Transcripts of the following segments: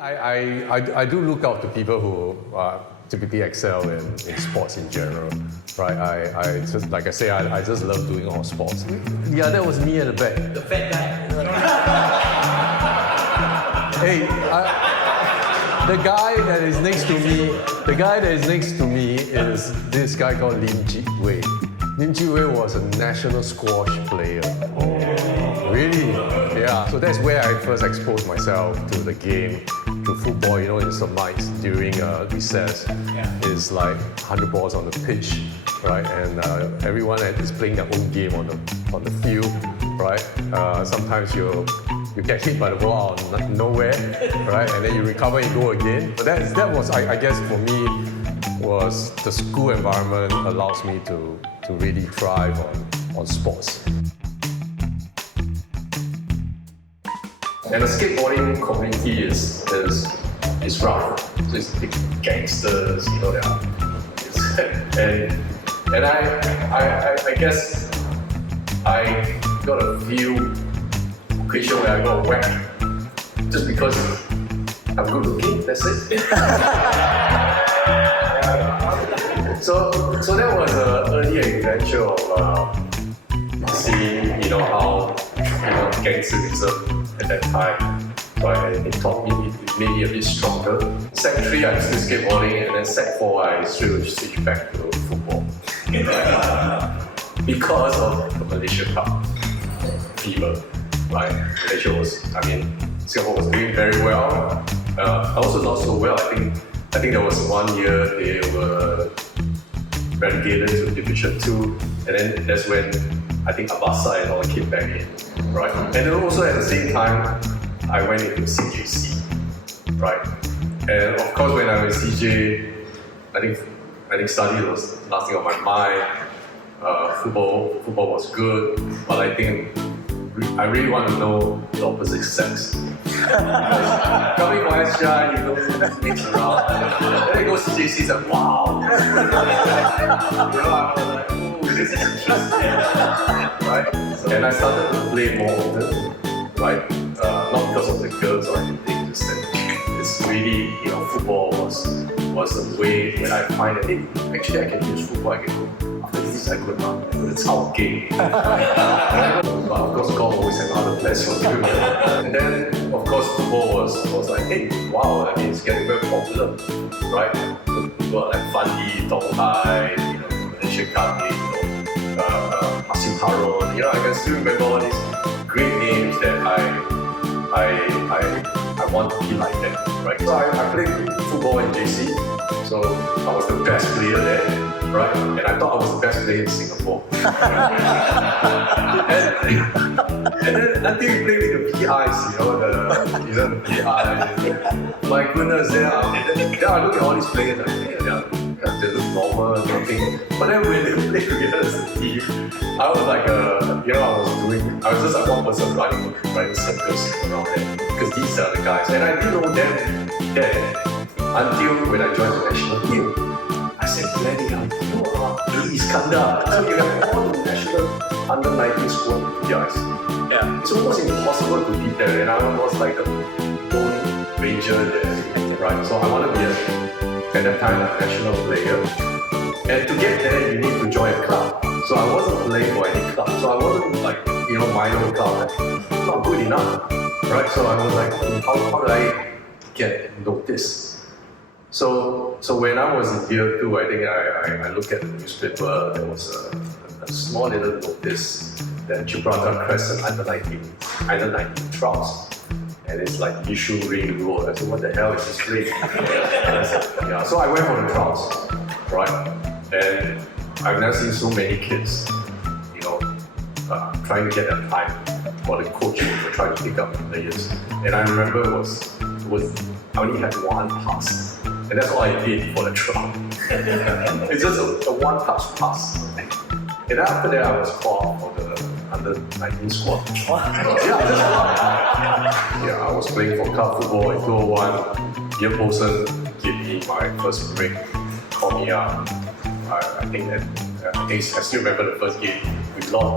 I do look out to people who typically excel in sports in general, right? I just, like I say, I just love doing all sports. Yeah, that was me at the back. The fat guy. Hey, the guy that is next to me is this guy called Lim Ji Wei. Lim Ji Wei was a national squash player. Oh. Really? Yeah. So that's where I first exposed myself to the game, to football. You know, in some nights during recess, is like 100 balls on the pitch, right? And everyone is playing their own game on the field, right? Sometimes you get hit by the ball out of nowhere, right? And then you recover and go again. But that was, I guess, for me, was the school environment allows me to really thrive on sports. And the skateboarding community is rough. So it's big gangsters, you know, and I guess I got a few occasions where I got whacked just because I'm good looking, that's it. So that was an early adventure of seeing, you know, how, you know, gangsterism at that time. So it taught me, it made me a bit stronger. Sec 3 I was still skateboarding, and then Sec 4 I switched back to football. Because of the Malaysia Cup fever, right? Singapore was doing very well. Also not so well. I think there was 1 year they were relegated to Division 2, and then that's when I think Abasa and all came back in, right? And then also at the same time, I went into CJC, right? And of course, when I was CJ, I think study was the last thing on my mind. Football was good, but I think I really want to know the opposite sex. Coming from SGI, you don't mix around. Then I go CJC, it's like, wow. You know, I was like, oh, this is interesting. Right? And I started to play more often, right? Not because of the girls or anything, just that it's really, you know, football was a way when I find that, hey, actually I can use football, I can go. After this, I could not. It's our game. But of course, God always had other plans for me. And then, of course, football was like, hey, wow, I mean, it's getting very popular, right? So people like Fandi, Dong Hai, you know, Malaysia Cup, you know, Asim Harun, you know, I can still remember all these great names that I want to be like that, right? So I played football in JC, so I was the best player there, right? And I thought I was the best player in Singapore. and then until we played with the PIs, the PIs. My goodness, then I look at all these players, they look normal, nothing. But then when they played together as a team, I was like, I was just like one person running circles around there. Because these are the guys. And I didn't know them then until when I joined the national team. I said, Glenny, you are Iskandar. So you have all the national under-19 squad guys. Yeah. It's almost impossible to beat them. And I was like the lone ranger there, right? So I want to be at that time a national player. And to get there, you need to join a club. So I wasn't playing for any club. So I wasn't like, minor club. Not good enough, right? So I was like, how do I get noticed? So when I was in year 2, I think I looked at the newspaper. There was a small little notice that Gibraltar Crescent under 19 trials. And it's like Yishun Ring Road. I said, what the hell is this place? Yeah, so I went for the trials, right? And I've never seen so many kids, trying to get that time for the coach to try to pick up the players. And I remember it was I only had one pass. And that's all I did for the trial. It's just a one-touch pass. And after that, I was called for the under-19 squad. Yeah, I was playing for club football in 2001. Ian Bolson gave me my first break, called me up. I still remember the first game.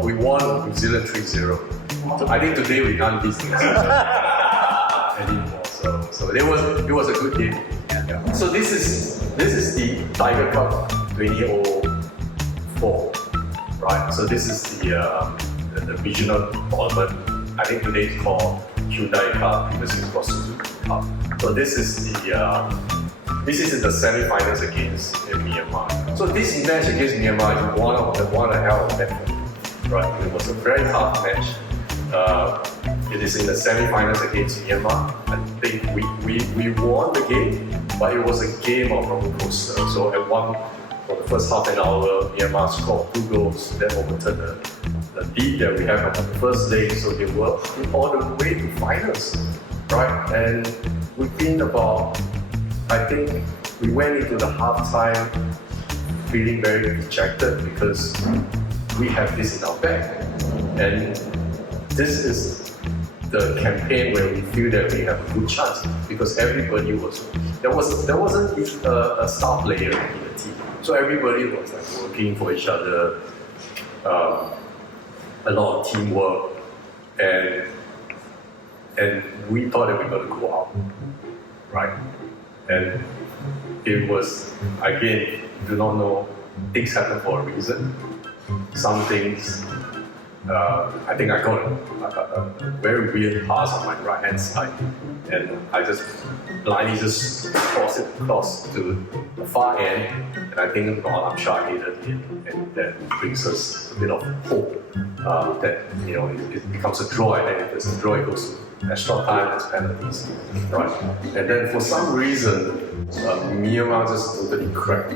We won New Zealand 3-0. So I think today we can't beat New Zealand anymore. So So it was a good game. Yeah. So this is the Tiger Cup 2004, right? So this is the regional tournament. I think today it's called Hyundai Cup because it's called Suzuki Cup. So this is in the semi-finals against Myanmar. So this match against Myanmar is one of the hell of that, right? It was a very tough match. It is in the semi-finals against Myanmar. I think we won the game, but it was a game of roller coaster. So at for the first half an hour, Myanmar scored 2 goals that overturned the lead that we have on the first leg. So they were all the way to finals, right? And within about, I think we went into the halftime feeling very dejected because we have this in our bag. And this is the campaign where we feel that we have a good chance because everybody there wasn't a star player in the team. So everybody was like working for each other, a lot of teamwork, and we thought that we were going to go out, right? And it was, again, do not know, things happen for a reason. Some things, I think I got a very weird pass on my right hand side, and I just blindly just crossed it across to the far end, and I think I'm sure I hit it in, and that brings us a bit of hope that it becomes a draw, and then if there's a draw, it goes to extra time, there's penalties, right? And then for some reason, Myanmar just totally cracked.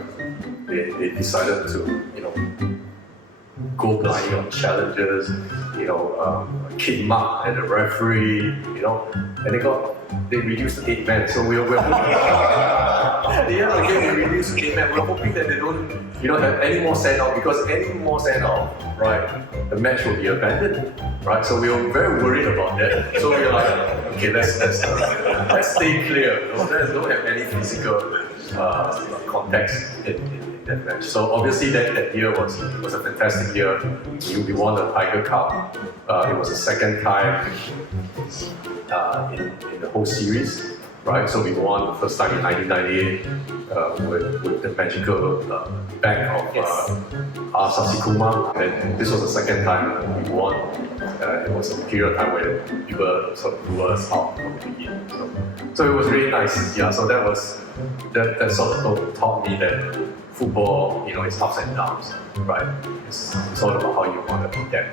They decided to, go blind on challenges, kick mark at the referee, and they reduced to 8 men. So we're at the end of the game, we reduced to 8 men. We're hoping that they don't, have any more send-off, because any more send-off, right, the match will be abandoned, right? So we were very worried about that. So we were like, okay, let's stay clear. Let's don't have any physical context in that match. So obviously that year was a fantastic year. We won the Tiger Cup. It was the second time in the whole series, right? So we won the first time in 1998 with the magical back of Sasikumar, and this was the second time we won. It was a period of time where people sort of blew us out from the beginning. So it was really nice. Yeah. So that sort of taught me that football, it's ups and downs, right? It's all about how you want to adapt.